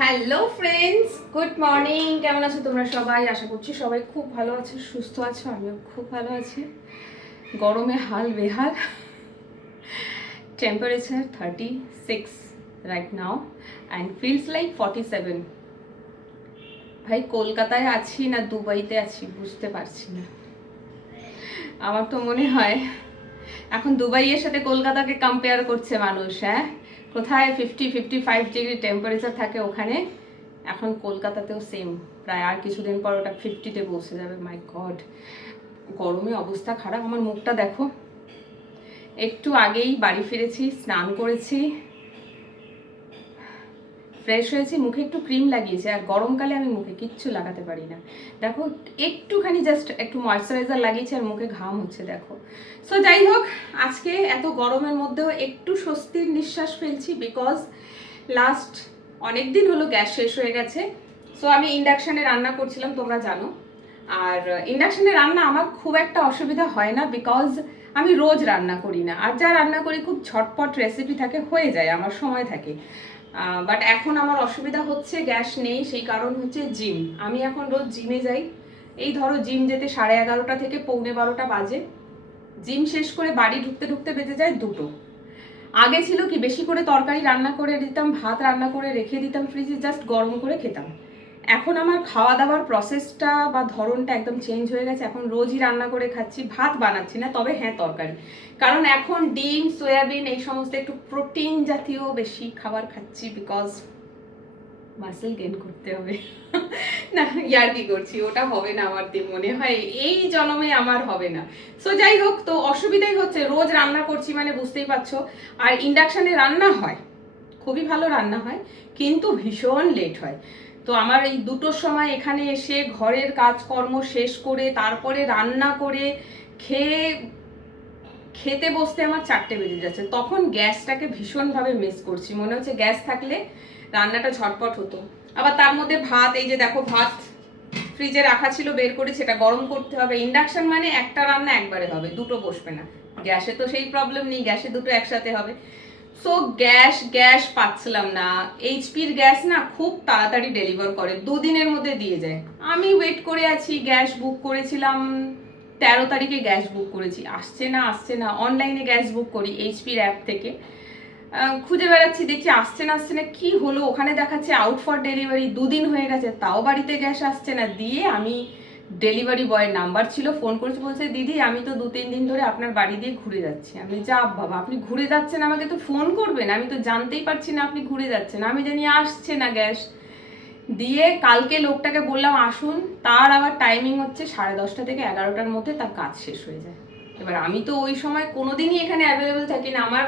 Hello friends, good morning. কেমন আছো তোমরা সবাই? আশা করছি সবাই খুব ভালো আছো, সুস্থ আছো। আমিও খুব ভালো আছি। গরমে হাল বেহাল। Temperature 36 right now and feels like 47। ভাই, কলকাতায় আছি না দুবাইতে আছি বুঝতে পারছি না। আমার তো মনে হয় এখন দুবাইয়ের সাথে কলকাতাকে কম্পেয়ার করছে মানুষ। হ্যাঁ, কোথায় 50-55 ডিগ্রি টেম্পারেচার থাকে ওখানে, এখন কলকাতাতেও সেম। প্রায় আর কিছুদিন পর ওটা 50-তে পৌঁছে যাবে। মাই গড, গরমে অবস্থা খারাপ। আমার মুখটা দেখো, একটু আগেই বাড়ি ফিরেছি, স্নান করেছি, ফ্রেশ হয়েছি, মুখে একটু ক্রিম লাগিয়েছি। আর গরমকালে আমি মুখে কিচ্ছু লাগাতে পারি না। দেখো, একটুখানি জাস্ট একটু ময়শ্চারাইজার লাগিয়েছি আর মুখে ঘাম হচ্ছে দেখো। সো যাই হোক, আজকে এত গরমের মধ্যেও একটু স্বস্তির নিঃশ্বাস ফেলছি, বিকজ লাস্ট অনেক দিন হলো গ্যাস শেষ হয়ে গেছে। সো আমি ইন্ডাকশানে রান্না করছিলাম, তোমরা জানো। আর ইন্ডাকশানে রান্না আমার খুব একটা অসুবিধা হয় না, বিকজ আমি রোজ রান্না করি না। আর যা রান্না করি খুব ঝটপট রেসিপি থাকে, হয়ে যায়, আমার সময় থাকে। বাট এখন আমার অসুবিধা হচ্ছে, গ্যাস নেই। সেই কারণ হচ্ছে জিম। আমি এখন রোজ জিমে যাই। এই ধরো, জিম যেতে 11:30 থেকে 11:45 বাজে। জিম শেষ করে বাড়ি ঢুকতে ঢুকতে বেজে যায় 2টো। আগে ছিল কি, বেশি করে তরকারি রান্না করে দিতাম, ভাত রান্না করে রেখে দিতাম ফ্রিজে, জাস্ট গরম করে খেতাম। এখন আমার খাওয়া দাওয়ার প্রসেসটা বা ধরনটা একদম চেঞ্জ হয়ে গেছে। এখন রোজই রান্না করে খাচ্ছি, ভাত বানাচ্ছি না, তবে হ্যাঁ তরকারি। কারণ এখন ডিম, সয়াবিন এই সমস্ত একটু প্রোটিন জাতীয় বেশি খাবার খাচ্ছি, বিকজ মাসেল গেইন করতে হবে। না, ইয়ার কি করছি, ওটা হবে না আমার দিয়ে মনে হয়, এই জন্মে আমার হবে না। সো যাই হোক, তো অসুবিধাই হচ্ছে, রোজ রান্না করছি মানে বুঝতেই পারছো। আর ইন্ডাকশানে রান্না হয়, খুবই ভালো রান্না হয়, কিন্তু ভীষণ লেট হয়। তো আমার এই 2টোর সময় এখানে এসে ঘরের কাজকর্ম শেষ করে তারপরে রান্না করে খেতে বসতে আমার 4টে বেজে যাচ্ছে। তখন গ্যাসটাকে ভীষণভাবে মিস করছি, মনে হচ্ছে গ্যাস থাকলে রান্নাটা ঝটপট হতো। আবার তার মধ্যে ভাত, এই যে দেখো, ভাত ফ্রিজে রাখা ছিল, বের করে সেটা গরম করতে হবে। ইন্ডাকশন মানে একটা রান্না একবারে হবে, 2টো বসবে না। গ্যাসে তো সেই প্রবলেম নেই, গ্যাসে 2টো একসাথে হবে। সো গ্যাস পাচ্ছিলাম না। এইচপির গ্যাস না খুব তাড়াতাড়ি ডেলিভার করে, 2 দিনের মধ্যে দিয়ে যায়। আমি ওয়েট করে আছি, গ্যাস বুক করেছিলাম 13 তারিখে, গ্যাস বুক করেছি, আসছে না। অনলাইনে গ্যাস বুক করি এইচপির অ্যাপ থেকে, খুঁজে বেড়াচ্ছি, দেখছি আসছে না। কি হলো, ওখানে দেখাচ্ছে আউট ফর ডেলিভারি, 2 দিন হয়ে গেছে, তাও বাড়িতে গ্যাস আসছে না। দিয়ে আমি ডেলিভারি বয়ের নাম্বার ছিল, ফোন করেছি, বলছে দিদি আমি তো 2-3 দিন ধরে আপনার বাড়ি দিয়ে ঘুরে যাচ্ছি। আমি, যা বাবা, আপনি ঘুরে যাচ্ছেন, আমাকে তো ফোন করবেন, আমি তো জানতেই পারছি না আপনি ঘুরে যাচ্ছেন, আমি জানি আসছে না গ্যাস। দিয়ে কালকে লোকটাকে বললাম আসুন, তার আবার টাইমিং হচ্ছে 10:30 থেকে 11টার মধ্যে তার কাজ শেষ হয়ে যায়। এবার আমি তো ওই সময় কোনোদিনই এখানে অ্যাভেলেবেল থাকি না, আমার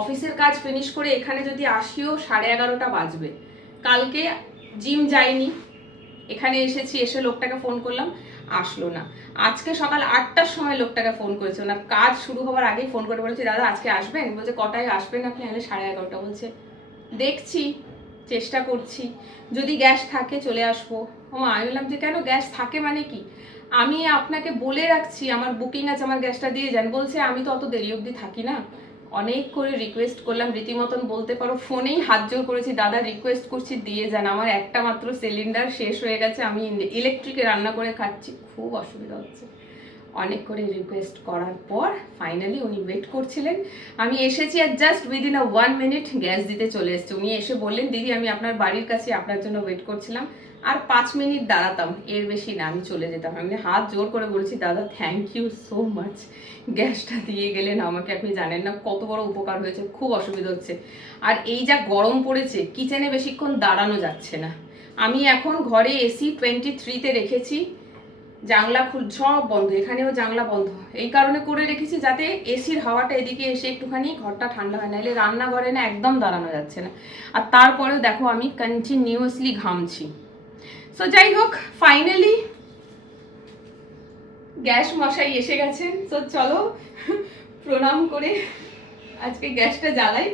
অফিসের কাজ ফিনিশ করে এখানে যদি আসিও 11:30 বাজবে। কালকে জিম যাইনি, এখানে এসেছি, এসে লোকটাকে ফোন করলাম, আসলো না। আজকে সকাল 8টার সময় লোকটাকে ফোন করেছে, ওনার কাজ শুরু হওয়ার আগেই ফোন করে বলেছে দাদা আজকে আসবেন? বলছে কটায় আসবেন আপনি? আলে 11:30। বলছে দেখছি, চেষ্টা করছি, যদি গ্যাস থাকে চলে আসবো। আমি বললাম যে কেন, গ্যাস থাকে মানে কি? আমি আপনাকে বলে রাখছি আমার বুকিং আছে, আমার গ্যাসটা দিয়ে যান। বলছে আমি তো অত দেরি অবধি থাকি না। অনেক করে রিকোয়েস্ট করলাম, রীতিমতন বলতে পারো ফোনেই হাত জোর করেছি, দাদা রিকোয়েস্ট করছি দিয়ে যান, আমার একটা মাত্র সিলিন্ডার শেষ হয়ে গেছে, আমি ইলেকট্রিকে রান্না করে খাচ্ছি, খুব অসুবিধা হচ্ছে। অনেক করে রিকোয়েস্ট করার পর ফাইনালি উনি ওয়েট করছিলেন। আমি এসেছি আর জাস্ট উইদিন 1 মিনিট গ্যাস দিতে চলে এসছে। উনি এসে বললেন দিদি আমি আপনার বাড়ির কাছে আপনার জন্য ওয়েট করছিলাম, আর 5 মিনিট দাঁড়াতাম, এর বেশি না, আমি চলে যেতাম। আমি হাত জোর করে বলেছি দাদা থ্যাংক ইউ সো মাচ, গ্যাসটা দিয়ে গেলেন আমাকে, আপনি জানেন না কত বড় উপকার হয়েছে, খুব অসুবিধা হচ্ছে। আর এই যা গরম পড়েছে, কিচেনে বেশিক্ষণ দাঁড়ানো যাচ্ছে না। আমি এখন ঘরে এসি 23-তে রেখেছি, জানলা সব বন্ধ, এখানেও জানলা বন্ধ, এই কারণে করে রেখেছি যাতে এসির হাওয়াটা এদিকে এসে একটুখানি ঘরটা ঠান্ডা হয়, নাহলে রান্নাঘরে না একদম দাঁড়ানো যাচ্ছে না। আর তারপরেও দেখো আমি কন্টিনিউয়াসলি ঘামছি। সো যাই হোক, ফাইনালি গ্যাস মশাই এসে গেছেন। সো চলো প্রণাম করে আজকে গ্যাসটা জ্বালাই।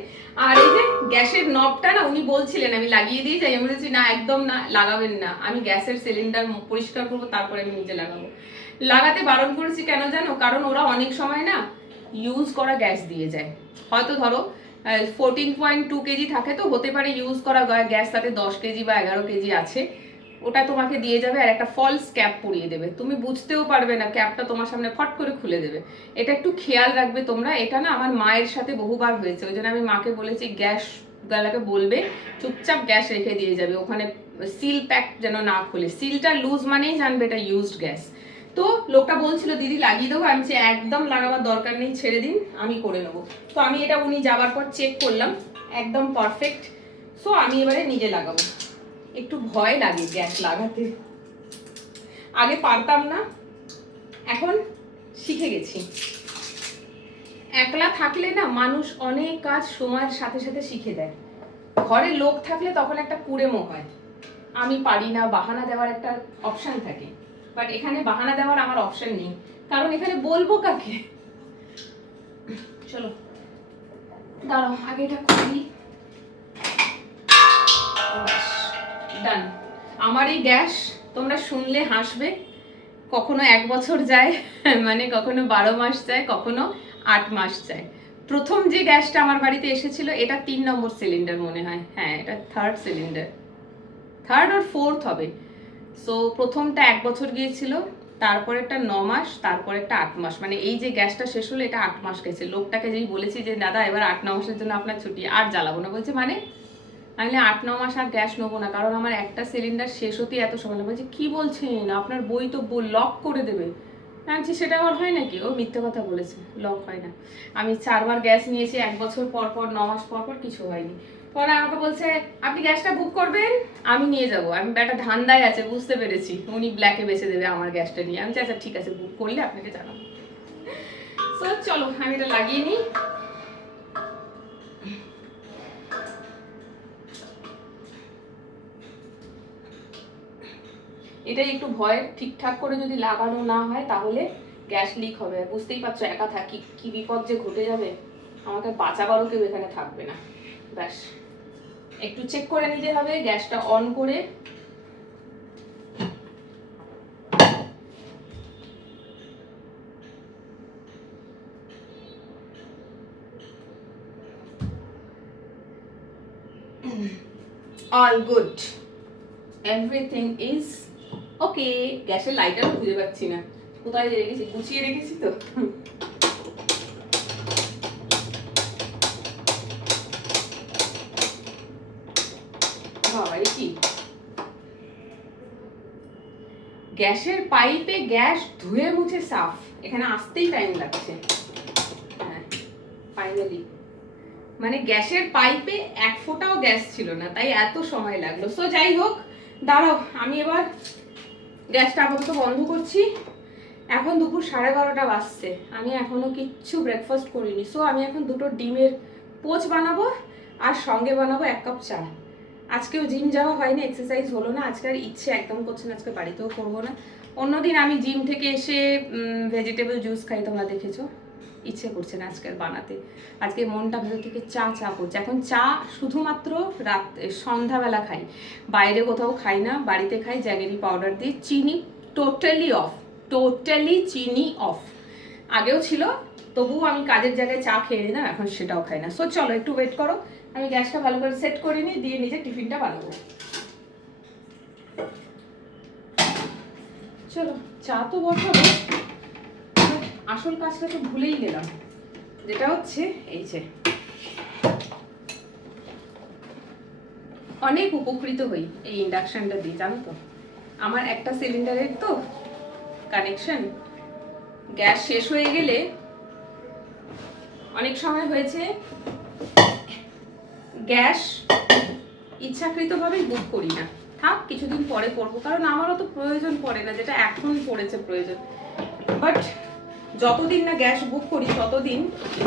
আর এই যে গ্যাসের নবটা না উনি বলছিলেন আমি লাগিয়ে দিয়ে যাই, আমি বলেছি না একদম না, লাগাবেন না, আমি গ্যাসের সিলিন্ডার পরিষ্কার করবো তারপরে আমি নিজে লাগাবো। লাগাতে বারণ করেছি কেন জানো? কারণ ওরা অনেক সময় না ইউজ করা গ্যাস দিয়ে যায়। হয়তো ধরো 14.2 কেজি থাকে, তো হতে পারে ইউজ করা গ্যাস তাতে 10 কেজি বা 11 কেজি আছে, ওটা তোমাকে দিয়ে যাবে আর একটা ফলস ক্যাপ পরিয়ে দেবে, তুমি বুঝতেও পারবে না, ক্যাপটা তোমার সামনে ফট করে খুলে দেবে। এটা একটু খেয়াল রাখবে তোমরা, এটা না আমার মায়ের সাথে বহুবার হয়েছে, ওই জন্য আমি মাকে বলেছি গ্যাস গালাকে বলবে চুপচাপ গ্যাস রেখে দিয়ে যাবে, ওখানে সিল প্যাক যেন না খুলে, সিলটা লুজ মানেই জানবে এটা ইউজড গ্যাস। তো লোকটা বলছিল দিদি লাগিয়ে দেবো, আমি একদম লাগাবার দরকার নেই, ছেড়ে দিন আমি করে নেবো। তো আমি এটা উনি যাবার পর চেক করলাম, একদম পারফেক্ট। সো আমি এবারে নিজে লাগাবো। একটু ভয় লাগে গ্যাস লাগাতে, আগে পারতাম না, এখন শিখে গেছি। একলা থাকলে না মানুষ অনেক কাজ সময়ের সাথে সাথে শিখে দেয়, ঘরে লোক থাকলে তখন একটা কুড়েমো হয়, আমি পারি না, বাহানা দেওয়ার একটা অপশন থাকে, বাট এখানে বাহানা দেওয়ার আমার অপশন নেই, কারণ এখানে বলবো কাকে। চলো দাঁড়াও আগে এটা করি। ডান। আমার এই গ্যাস তোমরা শুনলে হাসবে, কখনো 1 বছর যায়, মানে কখনো 12 মাস যায়, কখনো 8 মাস যায়। প্রথম যে গ্যাসটা আমার বাড়িতে এসেছিল এটা 3 নম্বর সিলিন্ডার মনে হয়, হ্যাঁ এটা 3rd cylinder, 3rd or 4th হবে। সো প্রথমটা 1 বছর গিয়েছিল, তারপর একটা 9 মাস, তারপর একটা 8 মাস, মানে এই যে গ্যাসটা শেষ হলো এটা 8 মাস গেছে। লোকটাকে যেই বলেছি যে দাদা এবার 8-9 মাসের জন্য আপনার ছুটি, আর জ্বালাবো না, বলছে মানে আমি 8-9 মাস আর গ্যাস নেবো না, কারণ আমার একটা সিলিন্ডার শেষ হতে এত সময় লাগে। বলছে কি বলছেন, আপনার বই তো লক করে দেবে। আমি বলছি সেটা আবার হয় নাকি, ও মিথ্যে কথা বলেছে, লক হয় না। আমি 4 বার গ্যাস নিয়েছি, 1 বছর পর পর, 9 মাস পর পর, কিছু হয়নি। পরে আমাকে বলছে আপনি গ্যাসটা বুক করবেন, আমি নিয়ে যাবো। আমি একটা ধান্দায় আছে, বুঝতে পেরেছি উনি ব্ল্যাকে বেচে দেবে আমার গ্যাসটা নিয়ে। আমি আচ্ছা ঠিক আছে, বুক করলে আপনাকে জানাবো। তো চলো আমি এটা লাগিয়ে নিই। এটাই একটু ভয়, ঠিকঠাক করে যদি লাগানো না হয় তাহলে গ্যাস লিক হবে। বুঝতেই পারছো একা থাকি, কি বিপদ যে ঘটে যাবে, আমাকে বাঁচাবারও কেউ এখানে থাকবে না। ব্যাস একটু চেক করে নিতে হবে, গ্যাসটা অন করে। All good, everything is okay. গ্যাসের লাইটারও খুঁজে পাচ্ছি না, কোথায় রেখেছি, গুছিয়ে রেখেছি তো। কি গ্যাসের পাইপে গ্যাস ধুয়ে মুছে সাফ, এখানে আসতেই টাইম লাগছে। হ্যাঁ ফাইনালি, মানে গ্যাসের পাইপে 1 ফোঁটাও গ্যাস ছিল না, তাই এত সময় লাগলো। সো যাই হোক, দাঁড়াও আমি এবার গ্যাসটা আপাতত বন্ধ করছি। এখন দুপুর 12:30 বাজছে, আমি এখনো কিচ্ছু ব্রেকফাস্ট করিনি। সো আমি এখন 2টো ডিমের পোচ বানাবো আর সঙ্গে বানাবো 1 কাপ চা। আজকেও জিম যাওয়া হয়নি, এক্সারসাইজ হলো না, আজকে আর ইচ্ছে একদম করছে না, আজকে বাড়িতেও করবো না। অন্যদিন আমি জিম থেকে এসে ভেজিটেবল জুস খাই, তোমরা দেখেছো, ইচ্ছে করছে না আজকে বানাতে। আজকে মনটা ভেতর থেকে চা করছে। এখন চা শুধুমাত্র সন্ধ্যাবেলা খাই, বাইরে কোথাও খাই না, বাড়িতে খাই জ্যাগেরি পাউডার দিয়ে, চিনি টোটালি অফ, টোটালি চিনি অফ। আগেও ছিল, তবুও আমি কাজের জায়গায় চা খেয়ে নিলাম, এখন সেটাও খাই না। সো চলো একটু ওয়েট করো, আমি গ্যাসটা ভালো করে সেট করে নিই, দিয়ে নিজে টিফিনটা বানাবো। চলো চা তো বসাবো, আসল কাজটা তো ভুলেই গেলাম, যেটা হচ্ছে এই যে অনেক উপকৃত হই এই ইন্ডাকশনটা দিয়ে, জানো তো। আমার একটা সিলিন্ডারের তো কানেকশন, গ্যাস শেষ হয়ে গেলে অনেক সময় হয়েছে গ্যাস ইচ্ছাকৃতভাবেই বুক করি না, থাক কিছুদিন পরে করবো, কারণ আমারও তো প্রয়োজন পড়ে না, যেটা এখন পড়েছে প্রয়োজন। বাট যতদিন না গ্যাস বুক করি ততদিন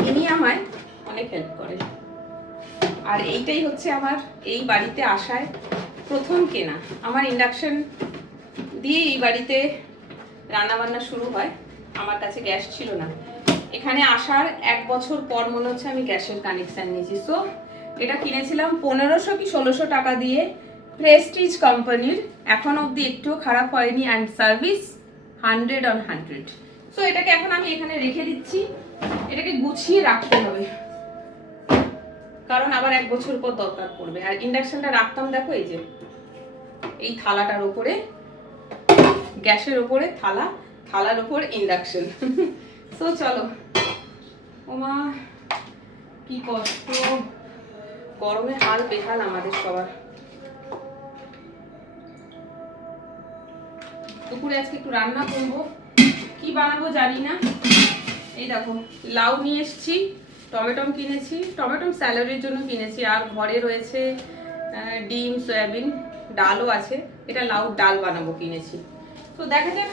ইনি আমায় অনেক হেল্প করে। আর এইটাই হচ্ছে আমার এই বাড়িতে আসায় প্রথম কেনা, আমার ইন্ডাকশন দিয়ে এই বাড়িতে রান্নাবান্না শুরু হয়, আমার কাছে গ্যাস ছিল না। এখানে আসার 1 বছর পর মনে হচ্ছে আমি গ্যাসের কানেকশান নিয়েছি। সো এটা কিনেছিলাম 1500 কি 1600 টাকা দিয়ে, প্রেস্টিজ কোম্পানির, এখন অবধি একটুও খারাপ হয়নি, অ্যান্ড সার্ভিস 100 on 100। সো এটাকে এখন আমি এখানে রেখে দিচ্ছি, এটাকে গুছিয়ে রাখতে হবে। কারণ আবার 1 বছর পর দরকার পড়বে। আর ইন্ডাকশনটা রাখতাম দেখো এই যে এই থালাটার উপরে, গ্যাসের উপরে থালা, থালার উপর ইন্ডাকশন। তো চলো, ওমা কি কষ্ট, গরমে হাল বেহাল আমাদের সবার। দুপুরে আজকে একটু রান্না করবো, কি বানাবো জানি না। এই দেখো লাউ নিয়ে এসেছি, টমেটম কিনেছি, টমেটম স্যালাডের জন্য কিনেছি, আর ঘরে রয়েছে ডিম, সয়াবিন, ডালও আছে। এটা লাউ ডাল বানাবো কিনেছি। তো দেখা যাক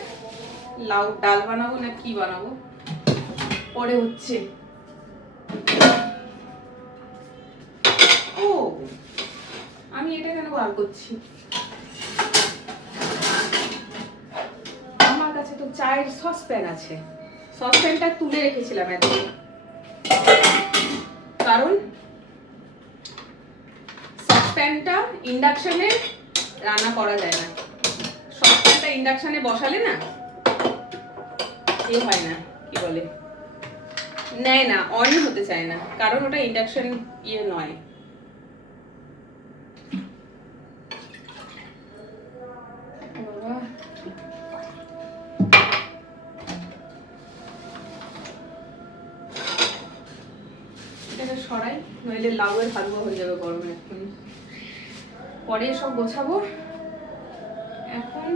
লাউ ডাল বানাবো না কি বানাবো, পরে হচ্ছে। ও আমি এটা কেন বার করছি, আমার কাছে তো চায়ের সসপ্যান আছে, সসপ্যানটা তুলে রেখেছিলাম এখন, কারণ সসপ্যানটা ইন্ডাকশনে রান্না করা যায় না। সসপ্যানটা ইন্ডাকশনে বসালে না এ হয় না, কি বলে, নেয় না, অনই হতে চায় না, কারণ ওটা ইন্ডাকশন ইয়ে নয়। এটাকে সরাই, নইলে লাউয়ের হালুয়া হয়ে যাবে গরমে এক্ষুনি। পরে সব গোছাবো। এখন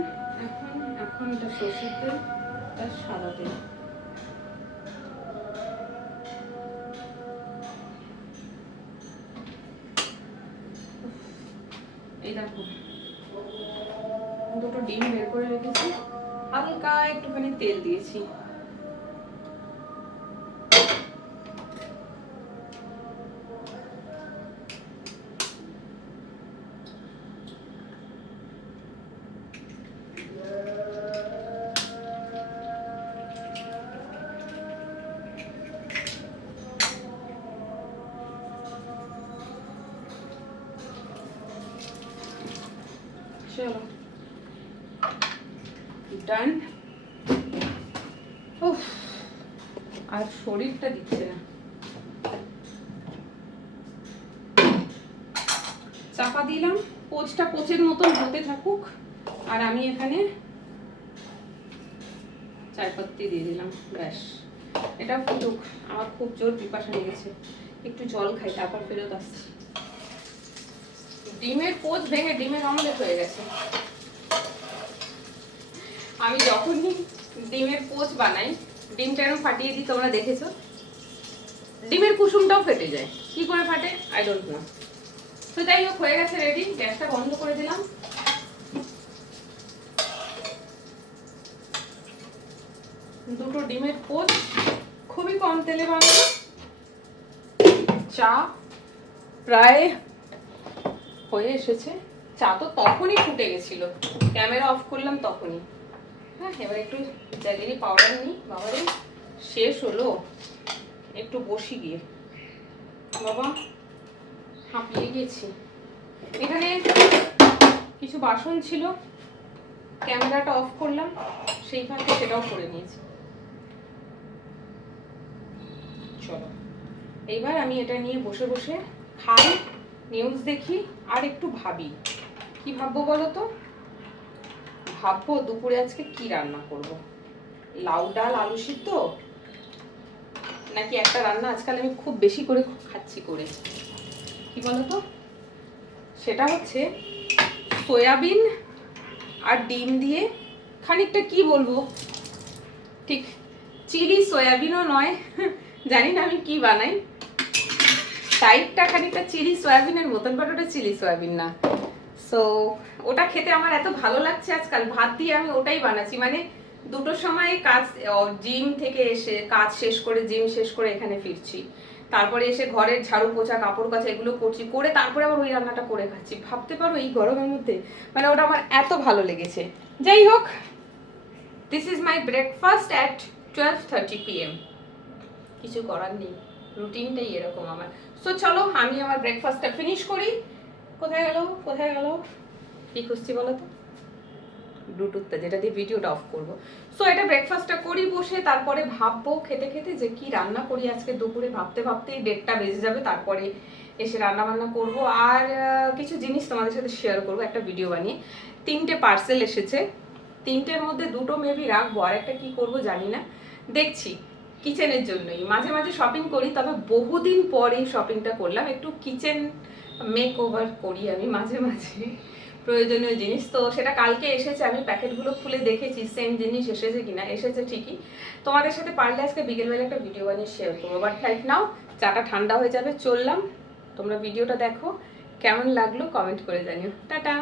এখন এখন এটা সরষের তেল, এটা সাদা তেল। এই দেখো দুটো ডিম বের করে রেখেছি, হালকা একটুখানি তেল দিয়েছি। চলো ডান। উফ, আর শরীরটা দিচ্ছে না। চাপা দিলাম, পোচটা পোচের মতন হতে থাকুক, আর আমি এখানে চায়পত্তি দিয়ে দিলাম, ব্যাস। এটা ফুটুক, আমার খুব জোর পিপাসা লেগেছে, একটু জল খাই তারপর ফেরত আসছি। ডিমের পোচ ভেঙে ডিমের অমলেট হয়ে গেছে। আমি যখনই ডিমের পোচ বানাই, ডিমটা এরকম ফাটিয়ে দিই, তোমরা দেখেছো, ডিমের কুসুমটাও ফেটে যায়। কি করে ফাটে আই ডোন্ট নো। তো যাই হোক, হয়ে গেছে রেডি, গ্যাসটা বন্ধ করে দিলাম। দুটো ডিমের পোচ, খুবই কম তেলে বানাবো। চা প্রায় হয়ে এসেছে, চা তো তখনই ফুটে গেছিল, ক্যামেরা অফ করলাম তখনই। হ্যাঁ, এবার একটু জ্যাগেরি পাউডার নিই, বাবারে শেষ হলো, একটু বসি গিয়ে, বাবা হাঁপিয়ে গেছি। এখানে কিছু বাসন ছিল, ক্যামেরাটা অফ করলাম, সেই ফাঁকে সেটাও করে নিয়েছি। চলো এইবার আমি এটা নিয়ে বসে বসে খাই, নিউজ দেখি, আর একটু ভাবি। কি ভাববো বলো তো? ভাববো দুপুরে আজকে কি রান্না করব, লাউ ডাল আলু সিদ্ধ, নাকি একটা রান্না আজকাল আমি খুব বেশি করে খাচ্ছি করে, কি বলতো, সেটা হচ্ছে সয়াবিন আর ডিম দিয়ে খানিকটা, কি বলবো, ঠিক চিলি সয়াবিনও নয়, জানি না আমি কি বানাই, টাইপটা খানিকটা চিলি সয়াবিনের মতন, বাট ওটা চিলি সয়াবিন না। সো ওটা খেতে আমার এত ভালো লাগছে আজকাল, ভাত দিয়ে আমি ওটাই বানাচ্ছি। মানে দুটোর সময় কাজ, জিম থেকে এসে কাজ শেষ করে, জিম শেষ করে এখানে ফিরছি, তারপরে এসে ঘরের ঝাড়ু পোছা কাপড় কাচা এগুলো করছি, করে তারপরে আবার ওই রান্নাটা করে খাচ্ছি। ভাবতে পারো এই গরমের মধ্যে, মানে ওটা আমার এত ভালো লেগেছে। যাই হোক, this is my breakfast at 12:30 PM। কিছু করার নেই, রুটিনটাই এরকম আমার। সো চলো আমি আমার ব্রেকফাস্টটা ফিনিশ করি। কোথায় গেল কোথায় গেল, কি খুঁজছি বলো তো, ব্লুটুথটা যেটা দিয়ে ভিডিওটা অফ করবো। সো এটা ব্রেকফাস্টটা করি বসে, তারপরে ভাববো খেতে খেতে যে কি রান্না করি আজকে দুপুরে। ভাবতে ভাবতেই 1:30টা বেজে যাবে, তারপরে এসে রান্না বান্না করবো আর কিছু জিনিস তোমাদের সাথে শেয়ার করবো একটা ভিডিও বানিয়ে। 3টে পার্সেল এসেছে, 3টের মধ্যে 2টো মেবি রাখবো, আর একটা কি করবো জানি না, দেখছি। কিচেনের জন্যই মাঝে মাঝে শপিং করি, তবে বহুদিন পর এই শপিংটা করলাম। একটু কিচেন মেক ওভার করি আমি মাঝে মাঝে, প্রয়োজনীয় জিনিস। তো সেটা কালকে এসেছে, আমি প্যাকেটগুলো খুলে দেখেছি সেম জিনিস এসেছে কিনা। এসেছে ঠিকই, তোমাদের সাথে পারলে আজকে বিকেলবেলা একটা ভিডিও বানিয়ে শেয়ার করবো। বাট রাইট নাও চাটা ঠান্ডা হয়ে যাবে, চললাম। তোমরা ভিডিওটা দেখো, কেমন লাগলো কমেন্ট করে জানিও। টাটা।